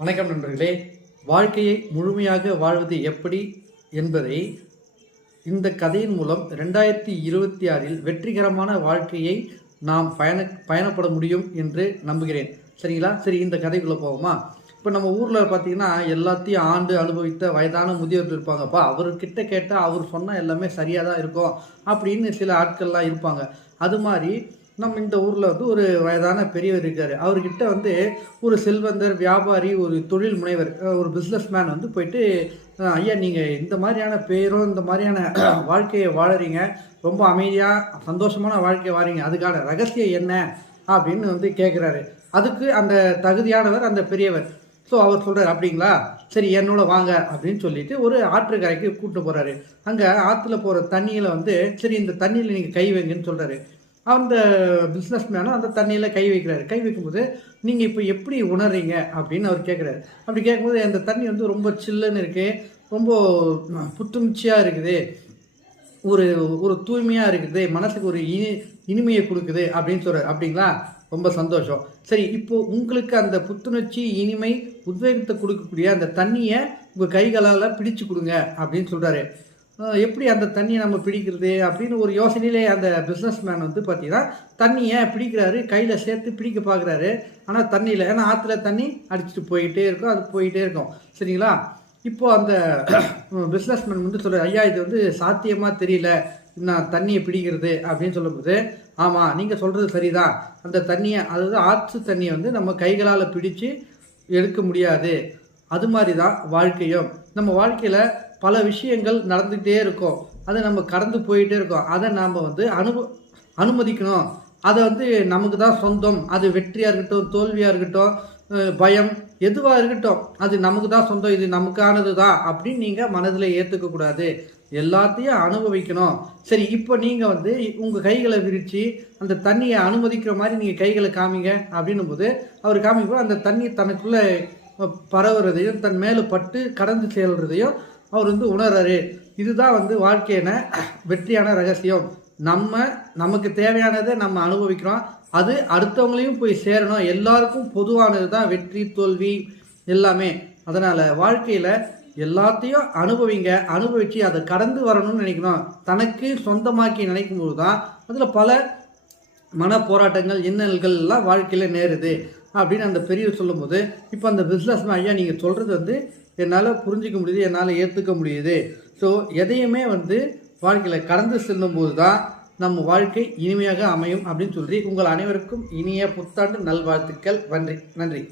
வணக்கம் நண்பர்களே. வாழ்க்கையை முழுமையாக வாழ்வது எப்படி என்பதை இந்த கதையின் மூலம் 2026 வெற்றிகரமான வாழ்க்கையை நாம் பயணப்பட முடியும் என்று நம்புகிறேன். சரிங்களா? சரி, இந்த கதைக்குள்ளே போவோமா? இப்போ நம்ம ஊரில் பார்த்தீங்கன்னா எல்லாத்தையும் ஆண்டு அனுபவித்த வயதான முதியோர்கள் இருப்பாங்கப்பா. அவர்கிட்ட கேட்டால் அவர் சொன்னால் எல்லாமே சரியாக தான் இருக்கும் அப்படின்னு சில ஆட்கள்லாம் இருப்பாங்க. அது மாதிரி நம்ம இந்த ஊரில் ஒரு வயதான பெரியவர் இருக்கார். அவர்கிட்ட ஒரு செல்வந்தர், வியாபாரி, ஒரு தொழில் முனைவர், ஒரு பிஸ்னஸ் மேன் போயிட்டு, ஐயா நீங்கள் இந்த மாதிரியான பேரும் இந்த மாதிரியான வாழ்க்கையை வாழறீங்க, ரொம்ப அமைதியாக சந்தோஷமான வாழ்க்கையை வாழறீங்க, அதுக்கான ரகசியம் என்ன அப்படின்னு கேட்குறாரு. அதுக்கு அந்த தகுதியானவர் அந்த பெரியவர். ஸோ அவர் சொல்கிறார், அப்படிங்களா, சரி என்னோட வாங்க அப்படின்னு சொல்லிட்டு ஒரு ஆற்றுக்கரைக்கு கூப்பிட்டு போகிறாரு. அங்கே ஆற்றுல போகிற தண்ணியில் சரி இந்த தண்ணியில் நீங்கள் கை வைங்கன்னு சொல்கிறாரு. அந்த பிஸ்னஸ் மேனும் அந்த தண்ணியில் கை வைக்கிறாரு. கை வைக்கும்போது நீங்கள் இப்போ எப்படி உணர்றீங்க அப்படின்னு அவர் கேட்குறாரு. அப்படி கேட்கும்போது அந்த தண்ணி ரொம்ப சில்லுன்னு இருக்குது, ரொம்ப புத்துணர்ச்சியாக இருக்குது, ஒரு ஒரு தூய்மையாக இருக்குது, மனசுக்கு ஒரு இனிமையை கொடுக்குது அப்படின்னு சொல்கிறார். அப்படிங்களா, ரொம்ப சந்தோஷம். சரி, இப்போது உங்களுக்கு அந்த புத்துணர்ச்சி, இனிமை, உத்வேகத்தை கொடுக்கக்கூடிய அந்த தண்ணியை உங்கள் கைகளால் பிடிச்சு கொடுங்க அப்படின்னு சொல்கிறாரு. எப்படி அந்த தண்ணியை நம்ம பிடிக்கிறது அப்படின்னு ஒரு யோசனையிலே அந்த பிஸ்னஸ் மேன் பார்த்தீங்கன்னா தண்ணியை பிடிக்கிறாரு, கையில் சேர்த்து பிடிக்க பார்க்குறாரு. ஆனால் தண்ணியில், ஏன்னா ஆற்றுல தண்ணி அடிச்சுட்டு போயிட்டே இருக்கும், அது போயிட்டே இருக்கும். சரிங்களா? இப்போது அந்த பிஸ்னஸ் மேன் சொல்கிறார், ஐயா இது சாத்தியமாக தெரியல நான் தண்ணியை பிடிக்கிறது அப்படின்னு சொல்லும்போது, ஆமாம் நீங்கள் சொல்கிறது சரிதான், அந்த தண்ணியை, அதாவது ஆற்று தண்ணியை நம்ம கைகளால் பிடிச்சு எடுக்க முடியாது. அது மாதிரி தான் வாழ்க்கையும். நம்ம வாழ்க்கையில் பல விஷயங்கள் நடந்துகிட்டே இருக்கும், அதை நம்ம கடந்து போயிட்டே இருக்கோம். அதை நாம் அனுமதிக்கணும். அதை நமக்கு தான் சொந்தம். அது வெற்றியாக இருக்கட்டும், தோல்வியாக இருக்கட்டும், பயம் எதுவாக இருக்கட்டும், அது நமக்கு தான் சொந்தம், இது நமக்கானது தான் அப்படின்னு நீங்கள் மனதில் ஏற்றுக்கக்கூடாது. எல்லாத்தையும் அனுபவிக்கணும். சரி, இப்போ நீங்கள் உங்கள் கைகளை விரித்து அந்த தண்ணியை அனுமதிக்கிற மாதிரி நீங்கள் கைகளை காமிங்க அப்படின்னும் போது அவர் காமிக்கும்போது அந்த தண்ணி தனக்குள்ளே பரவுறதையும் தன் மேலே பட்டு கடந்து செல்றதையும் அவர் உணர்றாரு. இதுதான் வாழ்க்கையான வெற்றியான ரகசியம். நமக்கு தேவையானதை நம்ம அனுபவிக்கிறோம், அது அடுத்தவங்களையும் போய் சேரணும். எல்லாருக்கும் பொதுவானது தான் வெற்றி, தோல்வி எல்லாமே. அதனால் வாழ்க்கையில் எல்லாத்தையும் அனுபவித்து அதை கடந்து வரணும்னு நினைக்கணும். தனக்கு சொந்தமாக்கி நினைக்கும் போது தான் அதில் பல மன போராட்டங்கள், இன்னல்கள் எல்லாம் வாழ்க்கையில் நேருது அப்படின்னு அந்த பெரியவர் சொல்லும்போது, இப்போ அந்த பிஸ்னஸ் ஐயா நீங்கள் சொல்கிறது என்னால் புரிஞ்சிக்க முடியுது, என்னால் ஏற்றுக்க முடியுது. ஸோ எதையுமே வாழ்க்கையில் கடந்து செல்லும்போது தான் நம்ம வாழ்க்கை இனிமையாக அமையும் அப்படின்னு சொல்லி உங்கள் அனைவருக்கும் இனிய புத்தாண்டு நல்வாழ்த்துக்கள். நன்றி.